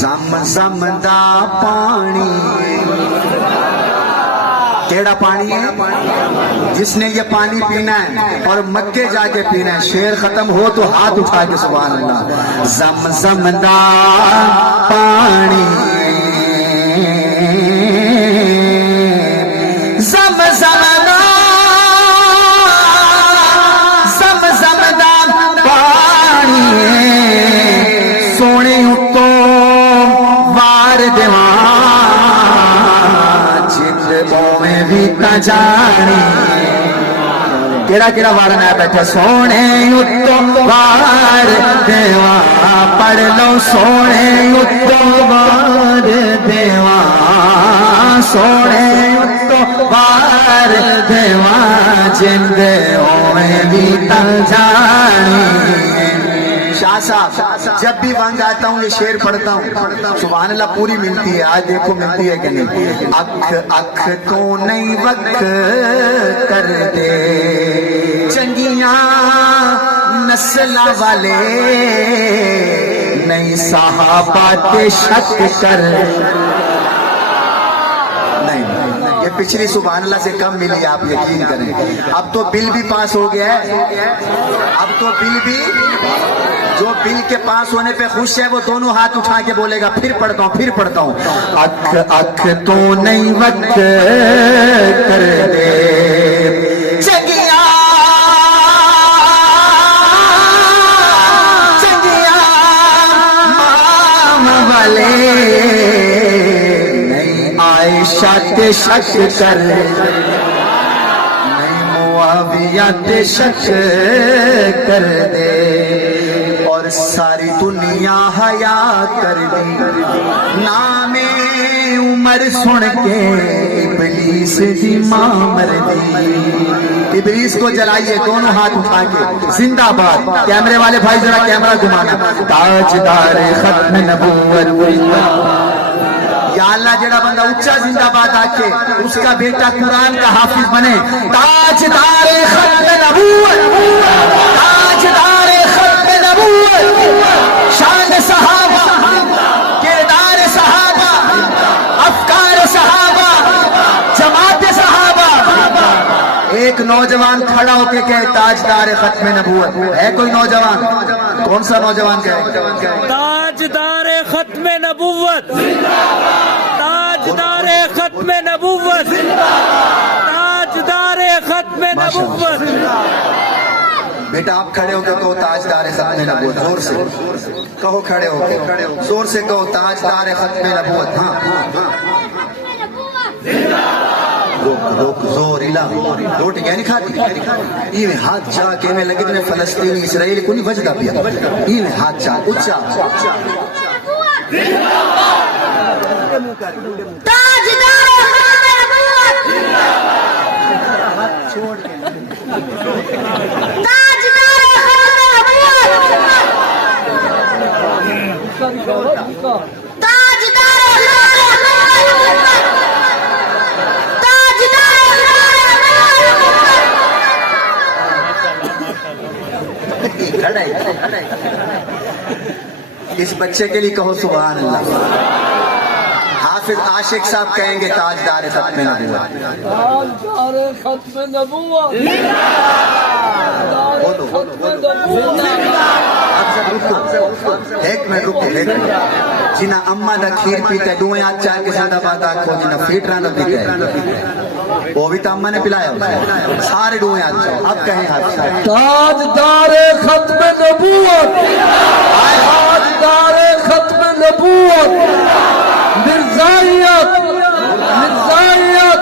زمزم دا پانی کیڑا پانی ہے؟ جس نے یہ پانی پینا ہے اور مکے جا کے پینا ہے، شعر ختم ہو تو ہاتھ اٹھا کے سبحان اللہ. زمزم دا پانی زمزم دا زمزم دا پانی سونے اتو وار دیوان بھی جانی کیڑا کیڑا وارن ہے بیٹھے سونے اتو وار دیوا پڑھ لو سونے اتو وار دیوا سونے اتو وار دیوا جن دے ہوئے بھی جانی. شاہ صاحب جب بھی وہاں جاتا ہوں یہ شعر پڑھتا ہوں سبحان اللہ پوری ملتی ہے. آج دیکھو ملتی ہے کہ نہیں. اکھ اکھ تو نہیں وقت کر دے چنگیاں نسلہ والے نہیں صحابہ تے شک کر. یہ پچھلی سبحان اللہ سے کم ملی آپ یقین کریں. اب تو بل بھی پاس ہو گیا ہے. اب تو بل بھی جو بل کے پاس ہونے پہ خوش ہے وہ دونوں ہاتھ اٹھا کے بولے گا پھر پڑھتا ہوں پھر پڑھتا ہوں. اکھ اکھ تو نہیں وقت کر دے چنگیاں چنگیاں مام والے عائشہ تے شک کر نہیں معاویہ تے شک کر دے اور ساری دنیا حیا کر دی. نام عمر سن کے ابلیس دی ماں مر دی. ابلیس کو جلائیے دونوں ہاتھ اٹھا کے زندہ باد. کیمرے والے بھائی ذرا کیمرہ گھمانا. تاجدار ختم نبوت یا اللہ جڑا بندہ اچھا زندہ باد آکے اس کا بیٹا قرآن کا حافظ بنے. تاجدار ختم نبوت تاجدار ختم نبوت شان صحابہ کردار صحابہ افکار صحابہ جماعت صحابہ. ایک نوجوان کھڑا ہو کے کہے تاجدار ختم نبوت. ہے کوئی نوجوان؟ کون سا نوجوان کہے تاجدار ختم نبوت تاجدار ختم نبوت تاجدار ختم نبوت. بیٹا آپ کھڑے ہو کے کہو تاجدار ختم نبوت. زور سے کہو کھڑے ہو کے زور سے کہو تاجدار ختم نبوت. ہاں زور الہ روٹی کیا نہیں کھاتی. یہ ہاتھ جا کے میں لگے تمہیں فلسطینی اسرائیل کو نہیں وجدہ پیا. یہ ہاتھ جا اچھا تاجدار چھوڑ کے اس بچے کے لیے کہو سبحان اللہ. حافظ عاشق صاحب کہیں گے تاجدار ختم نبوت. تاجدار ختم نبوت ایک منٹ رکو. جنا اما دا کھیر پیتا ہے دوئیں ہاتھ چار کے ساتھ بات آکھو. جنا فیٹرا نہ پیتا ہے وہ بھی تو اما نے پلایا اسے. سارے دوئیں ہاتھ چاہو. اب کہیں ہاتھ چاہو تاجدار ختم نبوت تاجدار ختم نبوت مرزائیت مرزائیت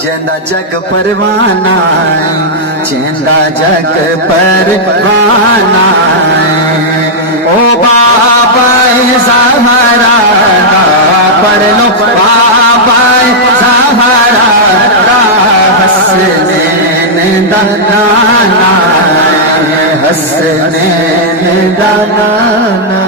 جیندہ جگ پروانہ جیندہ جگ پروانہ او بابا زہرا پڑھ لو بابا زہرا حسنین دا نانا حسنین دا نانا